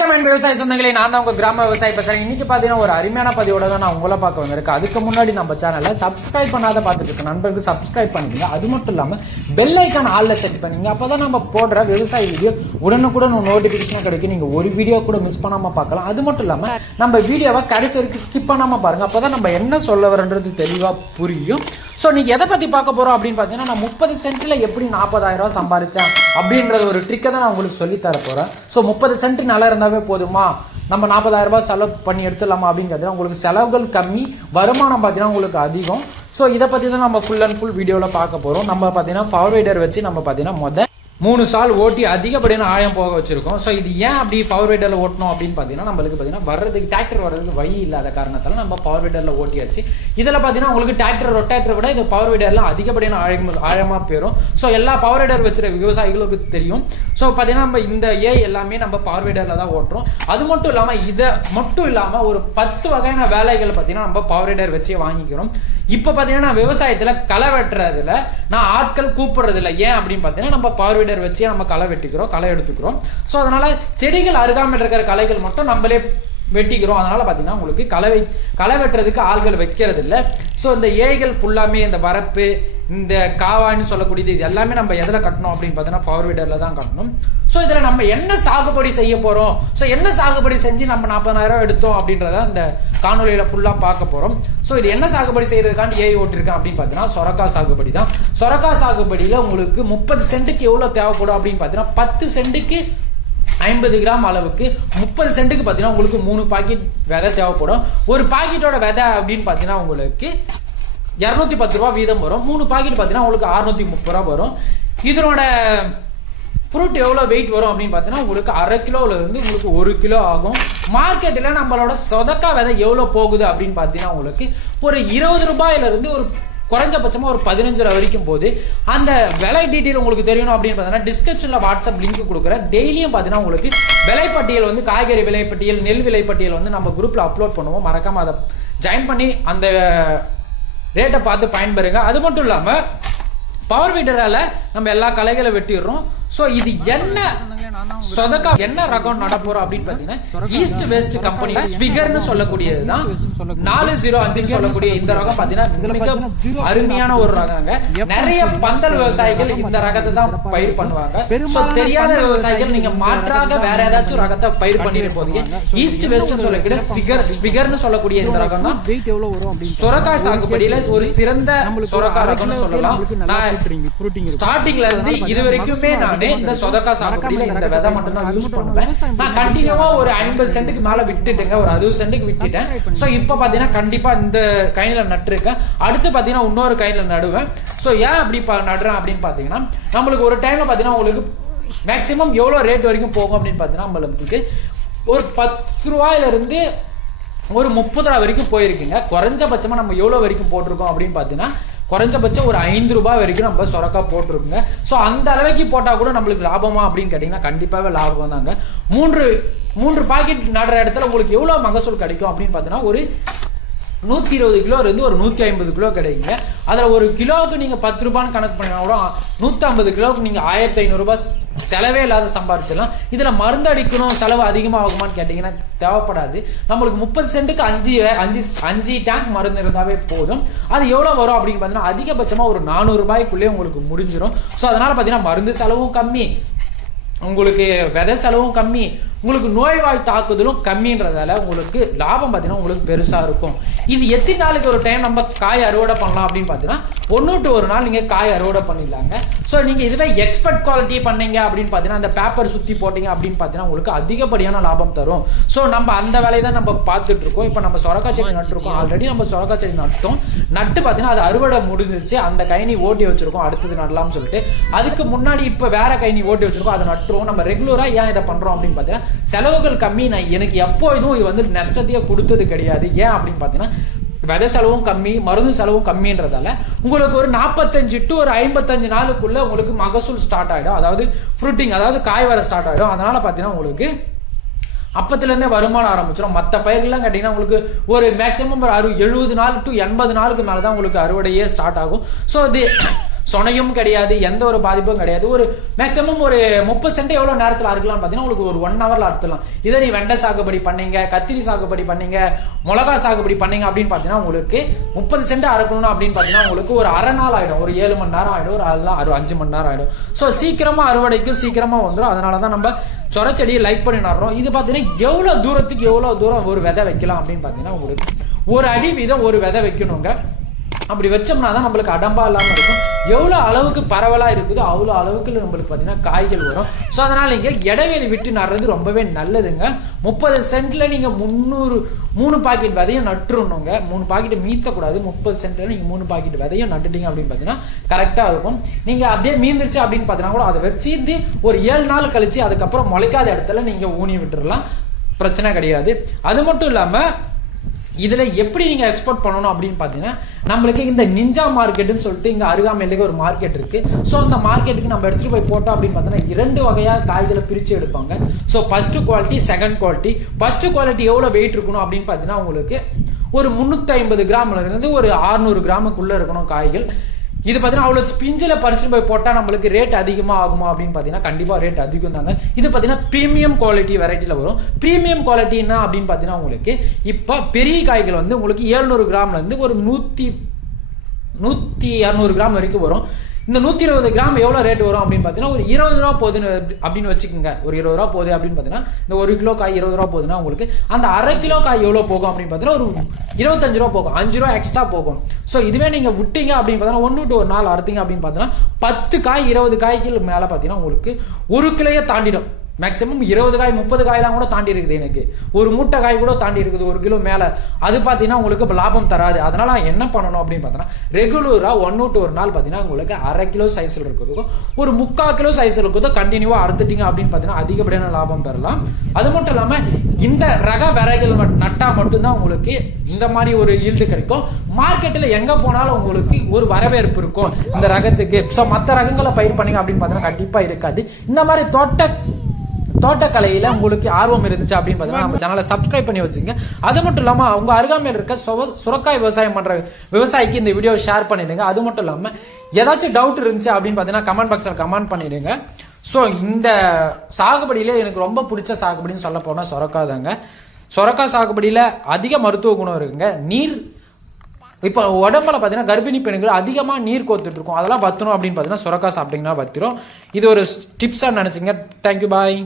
வணக்கம் என் விவசாய சொந்தங்களே நான் தான் உங்க கிராம விவசாயி பேசுறேன். இன்னைக்கு பாத்தீங்கன்னா ஒரு அருமையான பதிவோட தான் நான் உங்களை பார்க்க வந்திருக்கேன். அதுக்கு முன்னாடி நம்ம சேனலை சப்ஸ்கிரைப் பண்ணாத பார்த்துட்டு இருக்க நண்பர்களுக்கு சப்ஸ்கிரைப் பண்ணிக்கங்க. அது மட்டும் இல்லாம பெல் ஐக்கான் ஆல்ல செட் அப்போ அப்பதான் நம்ம போடுற விவசாய வீடியோ உடனுக்குடன் நோட்டிபிகேஷன் கிடைக்கும். நீங்க ஒரு வீடியோ கூட மிஸ் பண்ணாம பார்க்கலாம். அது மட்டும் இல்லாம நம்ம வீடியோவை கடைசி வரைக்கும் ஸ்கிப் பண்ணாம பாருங்க. அப்பதான் நம்ம என்ன சொல்ல வரன்றது தெளிவா புரியும். ஸோ நீங்கள் எதை பற்றி பார்க்க போகிறோம் அப்படின்னு பார்த்தீங்கன்னா நான் முப்பது சென்ட்ல எப்படி நாற்பதாயிரம் ரூபா சம்பாதிச்சேன் அப்படின்றது ஒரு ட்ரிக்கை தான் நான் உங்களுக்கு சொல்லி தர போகிறேன் ஸோ முப்பது சென்ட் நல்லா இருந்தாவே போதுமா? நம்ம நாற்பதாயிரம் ரூபாய் செலவு பண்ணி எடுத்துடலாமா அப்படின்னு உங்களுக்கு செலவுகள் கம்மி வருமானம் பார்த்தீங்கன்னா உங்களுக்கு அதிகம். ஸோ இதை பற்றி தான் நம்ம ஃபுல் அண்ட் ஃபுல் வீடியோவில் பார்க்க போகிறோம் நம்ம பார்த்தீங்கன்னா பவர் வைடர் வச்சு நம்ம பார்த்தீங்கன்னா மொதல் மூணு சால் ஓட்டி அதிகப்படியான ஆழம் போக வச்சிருக்கோம். ஸோ இது ஏன் அப்படி பவர் வீடரில் ஓட்டணும் அப்படின்னு பார்த்தீங்கன்னா நம்மளுக்கு பார்த்தீங்கன்னா வர்றதுக்கு டிராக்டர் வர்றதுக்கு வழி இல்லாத காரணத்தால் நம்ம பவர் வீடரில் ஓட்டியாச்சு. இதில் பார்த்தீங்கன்னா உங்களுக்கு டிராக்டர் ரொட்டாக்டர் விட இது பவர் வீடரில் அதிகப்படியான ஆழம் ஆழமாக போயிடும் ஸோ எல்லா பவர் வீடர் வச்சிருக்க விவசாயிகளுக்கு தெரியும். ஸோ பார்த்தீங்கன்னா நம்ம இந்த ஏ எல்லாமே நம்ம பவர் வீடரில் தான் ஓட்டுறோம். அது மட்டும் இல்லாமல் இதை மட்டும் இல்லாமல் ஒரு பத்து வகையான வேலைகள் பார்த்தீங்கன்னா நம்ம பவர் வீடர் வச்சே வாங்கிக்கிறோம். இப்போ பார்த்தீங்கன்னா நான் விவசாயத்தில் களை வெட்டுறதுல நான் ஆட்கள் கூப்பிடுறதில்ல. ஏன் அப்படின்னு பார்த்தீங்கன்னா நம்ம பவர் வீடர் வச்சு நம்ம களை வெட்டிக்கிறோம் களை எடுத்துக்கிறோம். ஸோ அதனால் செடிகள் அருகாமல் இருக்கிற களைகள் மட்டும் நம்மளே வெட்டிக்கிறோம். அதனால் பார்த்தீங்கன்னா உங்களுக்கு களை வை களை வெட்டுறதுக்கு ஆள்கள் வைக்கிறது இல்லை ஸோ இந்த ஏய்கள் ஃபுல்லாமே இந்த வரப்பு இந்த காவான்னு சொல்லக்கூடியது இது எல்லாமே நம்ம எதில் கட்டணும் அப்படின்னு பார்த்தீங்கன்னா பவர் வீடரில் தான் கட்டணும். ஸோ இதில் நம்ம என்ன சாகுபடி செய்ய போகிறோம் ஸோ என்ன சாகுபடி செஞ்சு நம்ம நாற்பதாயிரம் எடுத்தோம் அப்படின்றத இந்த காணொலியில் ஃபுல்லாக பார்க்க போகிறோம் ஸோ இது என்ன சாகுபடி செய்கிறதுக்காண்டி ஏஐ ஓட்டிருக்கேன் அப்படின்னு பார்த்தீங்கன்னா சொரக்கா சாகுபடி தான். சொரக்கா சாகுபடியில் உங்களுக்கு முப்பது சென்ட்டுக்கு எவ்வளோ தேவைப்படும் அப்படின்னு பார்த்தீங்கன்னா பத்து சென்ட்டுக்கு ஐம்பது கிராம் அளவுக்கு முப்பது சென்ட்டுக்கு பார்த்தீங்கன்னா உங்களுக்கு மூணு பாக்கெட் விதை தேவைப்படும். ஒரு பாக்கெட்டோட விதை அப்படின்னு பார்த்தீங்கன்னா உங்களுக்கு இரநூத்தி பத்து ரூபா வீதம் வரும். மூணு பாக்கெட் பார்த்தீங்கன்னா உங்களுக்கு அறுநூத்தி முப்பது ரூபா வரும். இதனோட ஃப்ரூட் எவ்வளோ வெயிட் வரும் அப்படின்னு பார்த்தீங்கன்னா உங்களுக்கு அரை கிலோவிலேருந்து உங்களுக்கு ஒரு கிலோ ஆகும். மார்க்கெட்டில் நம்மளோட சொதக்கா விதை எவ்வளோ போகுது அப்படின்னு பார்த்தீங்கன்னா உங்களுக்கு ஒரு இருபது ரூபாயிலிருந்து ஒரு குறைஞ்சபட்சமாக ஒரு பதினஞ்சு ரூபா வரைக்கும் போது அந்த விலை டீட்டெயில் உங்களுக்கு தெரியணும் அப்படின்னு பார்த்தீங்கன்னா டிஸ்கிரிப்ஷனில் வாட்ஸ்அப் லிங்க் கொடுக்குறேன். டெய்லியும் பார்த்தீங்கன்னா உங்களுக்கு விலைப்பட்டியல் வந்து காய்கறி விலைப்பட்டியல் நெல் விலைப்பட்டியல் வந்து நம்ம குரூப்பில் அப்லோட் பண்ணுவோம். மறக்காமல் அதை ஜாயின் பண்ணி அந்த ரேட்டை பார்த்து பயன்பெறுங்க. அது மட்டும் இல்லாமல் பவர் வீட்டரால் நம்ம எல்லா கலைகளை வெட்டிடுறோம். ஸோ இது என்ன சொதக்கா என்ன ரகம் நட போறோம் அப்படின்னு பாத்தீங்கன்னா ஈஸ்ட் வெஸ்ட் கம்பெனி ஸ்பிகர்னு சொல்லக்கூடியது தான். நாலு ஜீரோ அஞ்சு சொல்லக்கூடிய இந்த ரகம் பாத்தீங்கன்னா மிக அருமையான ஒரு ரகங்க. நிறைய பந்தல் விவசாயிகள் இந்த ரகத்தை தான் பயிர் பண்ணுவாங்க. தெரியாத விவசாயிகள் நீங்க மாற்றாக வேற ஏதாச்சும் ரகத்தை பயிர் பண்ணிட்டு போறீங்க ஈஸ்ட் வெஸ்ட் சொல்லக்கூடிய சிகர் ஸ்பிகர்னு சொல்லக்கூடிய இந்த ரகம் தான் வெயிட் எவ்வளவு வரும் அப்படின்னு சொரக்கா சாகுபடியில ஒரு சிறந்த சொரக்கா ரகம்னு சொல்லலாம். நான் ஸ்டார்டிங்ல இருந்து இது வரைக்குமே நானே இந்த சொதக்கா சாகுபடியில இந்த விதை மட்டும் தான் யூஸ் பண்ணுவேன். நான் கண்டினியூவா ஒரு ஐம்பது சென்ட்டுக்கு மேல விட்டுட்டேங்க. ஒரு அறுபது சென்ட்டுக்கு விட்டுட்டேன். சோ இப்போ பாத்தீங்கன்னா கண்டிப்பா இந்த கையில நட்டுருக்கேன் அடுத்து பாத்தீங்கன்னா இன்னொரு கையில நடுவேன். சோ ஏன் அப்படி நடுறேன் அப்படின்னு பாத்தீங்கன்னா நம்மளுக்கு ஒரு டைம்ல பாத்தீங்கன்னா உங்களுக்கு மேக்ஸிமம் எவ்வளவு ரேட் வரைக்கும் போகும் அப்படின்னு பாத்தீங்கன்னா நம்மளுக்கு ஒரு பத்து ரூபாயில இருந்து ஒரு முப்பது ரூபா வரைக்கும் போயிருக்குங்க. குறைஞ்சபட்சமா நம்ம எவ்வளவு வரைக்கும் போட்டிருக்கோம் அப்படின்னு பார்த்தீங்கன்னா குறைஞ்சபட்சம் ஒரு ஐந்து ரூபாய் வரைக்கும் நம்ம சொரக்கா போட்டிருக்குங்க. ஸோ அந்த அளவுக்கு போட்டால் கூட நம்மளுக்கு லாபமா அப்படின்னு கேட்டிங்கன்னா கண்டிப்பாகவே லாபம் தாங்க. மூன்று மூன்று பாக்கெட் நடுற இடத்துல உங்களுக்கு எவ்வளோ மகசூல் கிடைக்கும் அப்படின்னு பார்த்தீங்கன்னா ஒரு நூற்றி இருபது கிலோலேருந்து ஒரு நூற்றி ஐம்பது கிலோ கிடைக்குங்க. அதில் ஒரு கிலோவுக்கு நீங்கள் பத்து ரூபான்னு கணக்கு பண்ணினா கூட நூற்றம்பது கிலோவுக்கு நீங்கள் ஆயிரத்தி ஐநூறுரூபா செலவே இல்லாத சம்பாரிச்சிடலாம். இதில் மருந்து அடிக்கணும் செலவு அதிகமாக ஆகுமான்னு கேட்டிங்கன்னா தேவைப்படாது. நம்மளுக்கு முப்பது சென்ட்டுக்கு அஞ்சு அஞ்சு அஞ்சு டேங்க் மருந்து இருந்தாவே போதும். அது எவ்வளோ வரும் அப்படின்னு பார்த்தீங்கன்னா அதிகபட்சமாக ஒரு நானூறுரூபாய்க்குள்ளே உங்களுக்கு முடிஞ்சிடும் ஸோ அதனால் பார்த்தீங்கன்னா மருந்து செலவும் கம்மி. உங்களுக்கு விதை செலவும் கம்மி. உங்களுக்கு நோய்வாய் தாக்குதலும் கம்மின்றதால உங்களுக்கு லாபம் பார்த்தீங்கன்னா உங்களுக்கு பெருசாக இருக்கும். இது எத்தனை நாளுக்கு ஒரு டைம் நம்ம காய் அறுவடை பண்ணலாம் அப்படின்னு பார்த்தீங்கன்னா ஒன்று டு ஒரு நாள் நீங்கள் காய் அறுவடை பண்ணிடலாங்க. ஸோ நீங்கள் இதுவே எக்ஸ்பர்ட் குவாலிட்டி பண்ணீங்க அப்படின்னு பார்த்தீங்கன்னா அந்த பேப்பர் சுற்றி போட்டீங்க அப்படின்னு பார்த்தீங்கன்னா உங்களுக்கு அதிகப்படியான லாபம் தரும். ஸோ நம்ம அந்த வேலையை தான் நம்ம பார்த்துட்டு இருக்கோம். இப்போ நம்ம சொரக்கா செடி நட்டுருக்கோம். ஆல்ரெடி நம்ம சொரக்கா செடி நட்டோம். நட்டு பார்த்தீங்கன்னா அது அறுவடை முடிஞ்சிருச்சு. அந்த கைனி ஓட்டி வச்சிருக்கோம். அடுத்தது நடலாம்னு சொல்லிட்டு அதுக்கு முன்னாடி இப்போ வேற கைனி ஓட்டி வச்சிருக்கோம். அதை நட்டுருவோம். நம்ம ரெகுலராக ஏன் இதை பண்ணுறோம் அப்படின்னு பார்த்தீங்கன்னா செலவுகள் கம்மி நான் எனக்கு எப்போ இதுவும் இது வந்து நஷ்டத்தையே கொடுத்தது கிடையாது. ஏன் அப்படின்னு பார்த்தீங்கன்னா விதை செலவும் கம்மி மருந்து செலவும் கம்மின்றதால உங்களுக்கு ஒரு நாற்பத்தஞ்சு டு ஒரு ஐம்பத்தஞ்சு நாளுக்குள்ள உங்களுக்கு மகசூல் ஸ்டார்ட் ஆகிடும் அதாவது ஃப்ரூட்டிங் அதாவது காய் வர ஸ்டார்ட் ஆகிடும் அதனால பார்த்தீங்கன்னா உங்களுக்கு அப்பத்துலேருந்தே வருமானம் ஆரம்பிச்சிடும் மற்ற பயிர்கள்லாம் கேட்டிங்கன்னா உங்களுக்கு ஒரு மேக்ஸிமம் ஒரு அறு எழுபது நாள் டு எண்பது நாளுக்கு மேலே தான் உங்களுக்கு அறுவடையே ஸ்டார்ட் ஆகும். ஸோ இது சொனையும் கிடையாது எந்த ஒரு பாதிப்பும் கிடையாது. ஒரு மேக்ஸிமம் ஒரு முப்பது சென்ட் எவ்வளவு நேரத்தில் அறுக்கலாம்னு பார்த்தீங்கன்னா உங்களுக்கு ஒரு ஒன் ஹவர்ல அறுத்துலாம் இதை நீ வெண்டை சாகுபடி பண்ணீங்க கத்திரி சாகுபடி பண்ணீங்க மிளகா சாகுபடி பண்ணீங்க அப்படின்னு பார்த்தீங்கன்னா உங்களுக்கு முப்பது சென்ட் அறுக்கணும் அப்படின்னு பார்த்தீங்கன்னா உங்களுக்கு ஒரு அரை நாள் ஆயிடும். ஒரு ஏழு மணி நேரம் ஆயிடும் ஒரு அதெல்லாம் அறு அஞ்சு மணி நேரம் ஆயிடும். ஸோ சீக்கிரமா அறுவடைக்கும் சீக்கிரமா வந்துடும் அதனால தான் நம்ம சொரச்செடியை லைக் பண்ணி நடுறோம். இது பார்த்தீங்கன்னா எவ்வளோ தூரத்துக்கு எவ்வளோ தூரம் ஒரு விதை வைக்கலாம் அப்படின்னு பார்த்தீங்கன்னா உங்களுக்கு ஒரு அடி வீதம் ஒரு விதை வைக்கணுங்க. அப்படி வச்சோம்னா தான் நம்மளுக்கு அடம்பா இல்லாமல் இருக்கும். எவ்வளோ அளவுக்கு பரவலாக இருக்குதோ அவ்வளோ அளவுக்கு நம்மளுக்கு பார்த்தீங்கன்னா காய்கள் வரும். ஸோ அதனால் நீங்கள் இடைவெளி விட்டு நடுறது ரொம்பவே நல்லதுங்க. முப்பது சென்ட்டில் நீங்கள் முந்நூறு மூணு பாக்கெட் விதையும் நட்டுருணுங்க மூணு பாக்கெட் மீத்தக்கூடாது. முப்பது சென்ட்டில் நீங்கள் மூணு பாக்கெட் விதையும் நட்டுட்டீங்க அப்படின்னு பார்த்தீங்கன்னா கரெக்டாக இருக்கும். நீங்கள் அப்படியே மீந்துருச்சு அப்படின்னு பார்த்தீங்கன்னா கூட அதை வச்சு ஒரு ஏழு நாள் கழித்து அதுக்கப்புறம் முளைக்காத இடத்துல நீங்கள் ஊனி விட்டுறலாம். பிரச்சனை கிடையாது. அது மட்டும் இல்லாமல் இதில் எப்படி நீங்கள் எக்ஸ்போர்ட் பண்ணணும் அப்படின்னு பார்த்தீங்கன்னா நம்மளுக்கு இந்த நிஞ்சா மார்க்கெட்டுன்னு சொல்லிட்டு இங்கே அருகாமையிலேயே ஒரு மார்க்கெட் இருக்குது ஸோ அந்த மார்க்கெட்டுக்கு நம்ம எடுத்துகிட்டு போய் போட்டோம் அப்படின்னு பார்த்தோன்னா இரண்டு வகையாக காய்களை பிரித்து எடுப்பாங்க. So first quality second quality first quality எவ்வளோ வெயிட் இருக்கணும் அப்படின்னு பார்த்தீங்கன்னா உங்களுக்கு ஒரு முந்நூற்றி ஐம்பது கிராமில் இருந்து ஒரு ஆறுநூறு கிராமுக்குள்ளே இருக்கணும் காய்கள். இது பார்த்தீங்கன்னா அவ்வளோ பிஞ்சில் பறிச்சுட்டு போய் போட்டால் நம்மளுக்கு ரேட் அதிகமாக ஆகுமா அப்படின்னு பார்த்தீங்கன்னா கண்டிப்பாக ரேட் அதிகம் தாங்க. இது பார்த்தீங்கன்னா ப்ரீமியம் குவாலிட்டி வெரைட்டியில் வரும். ப்ரீமியம் குவாலிட்டி என்ன அப்படின்னு பார்த்தீங்கன்னா உங்களுக்கு இப்போ பெரிய காய்கள் வந்து உங்களுக்கு 700 கிராம்லேருந்து ஒரு நூற்றி நூற்றி இரநூறு கிராம் வரைக்கும் வரும். இந்த நூற்றி இருபது கிராம் எவ்வளோ ரேட் வரும் அப்படின்னு பார்த்தீங்கன்னா ஒரு இருபது ரூபா போகுதுன்னு அப்படின்னு வச்சுக்கோங்க. ஒரு இருபது ரூபா போகுது அப்படின்னு பார்த்தீங்கன்னா இந்த ஒரு கிலோ காய் இருபது ரூபா போகுதுன்னா உங்களுக்கு அந்த அரை கிலோ காய் எவ்வளோ போகும் அப்படின்னு பார்த்தீங்கன்னா ஒரு இருபத்தஞ்சு ரூபா போகும். அஞ்சு ரூபா எக்ஸ்ட்ரா போகும். ஸோ இதுவே நீங்கள் விட்டீங்க அப்படின்னு பார்த்தீங்கன்னா ஒன்று டு ஒரு நாள் அறுத்தீங்க அப்படின்னு பார்த்தீங்கன்னா பத்து காய் இருபது காய்க்கு மேலே பார்த்தீங்கன்னா உங்களுக்கு ஒரு கிலோயே தாண்டிடும். மேக்ஸிமம் இருபது காய் முப்பது காய்லாம் கூட தாண்டி இருக்குது எனக்கு. ஒரு மூட்டை காய் கூட தாண்டி இருக்குது ஒரு கிலோ மேலே. அது பார்த்தீங்கன்னா உங்களுக்கு இப்போ லாபம் தராது. அதனால் நான் என்ன பண்ணணும் அப்படின்னு பார்த்தீங்கன்னா ரெகுலராக ஒன் டு ஒரு நாள் பார்த்தீங்கன்னா உங்களுக்கு அரை கிலோ சைஸில் இருக்கிறதுக்கும் ஒரு முக்கால் கிலோ சைஸில் இருக்கிறதோ கண்டினியூவாக அறுத்துட்டீங்க அப்படின்னு பார்த்தீங்கன்னா அதிகப்படியான லாபம் பெறலாம். அது மட்டும் இல்லாமல் இந்த ரக விரைகள் நட்டால் மட்டும்தான் உங்களுக்கு இந்த மாதிரி ஒரு ஈல்டு கிடைக்கும். மார்க்கெட்டில் எங்கே போனாலும் உங்களுக்கு ஒரு வரவேற்பு இருக்கும் இந்த ரகத்துக்கு. ஸோ மற்ற ரகங்களை பயிர் பண்ணிங்க அப்படின்னு பார்த்தீங்கன்னா கண்டிப்பாக இருக்காது. இந்த மாதிரி தோட்ட தோட்டக்கலையில உங்களுக்கு ஆர்வம் இருந்துச்சு அப்படின்னு பார்த்தீங்கன்னா நம்ம சேனலை சப்ஸ்கிரைப் பண்ணி வச்சுங்க அது மட்டும் இல்லாம உங்க அருகாமையில் இருக்க சுரக்காய் விவசாயம் பண்ற விவசாயிக்கு இந்த வீடியோ ஷேர் பண்ணிடுங்க. அது மட்டும் இல்லாம ஏதாச்சும் டவுட் இருந்துச்சு அப்படின்னு பார்த்தீங்கன்னா கமெண்ட் பாக்ஸ்ல கமெண்ட் பண்ணிடுங்க. ஸோ இந்த சாகுபடியில எனக்கு ரொம்ப பிடிச்ச சாகுபடின்னு சொல்ல போனா சுரக்கா தாங்க. சுரக்கா சாகுபடியில அதிக மருத்துவ குணம் இருக்குங்க. நீர் இப்போ உடம்புல பார்த்தீங்கன்னா கர்ப்பிணி பெண்கள் அதிகமாக நீர் கோத்துட்டு இருக்கும். அதெல்லாம் பத்தணும் அப்படின்னு பார்த்தீங்கன்னா சுரக்கா சாப்பிட்டீங்கன்னா பத்திரும் இது ஒரு டிப்ஸாக நினச்சிங்க தேங்க்யூ பாய்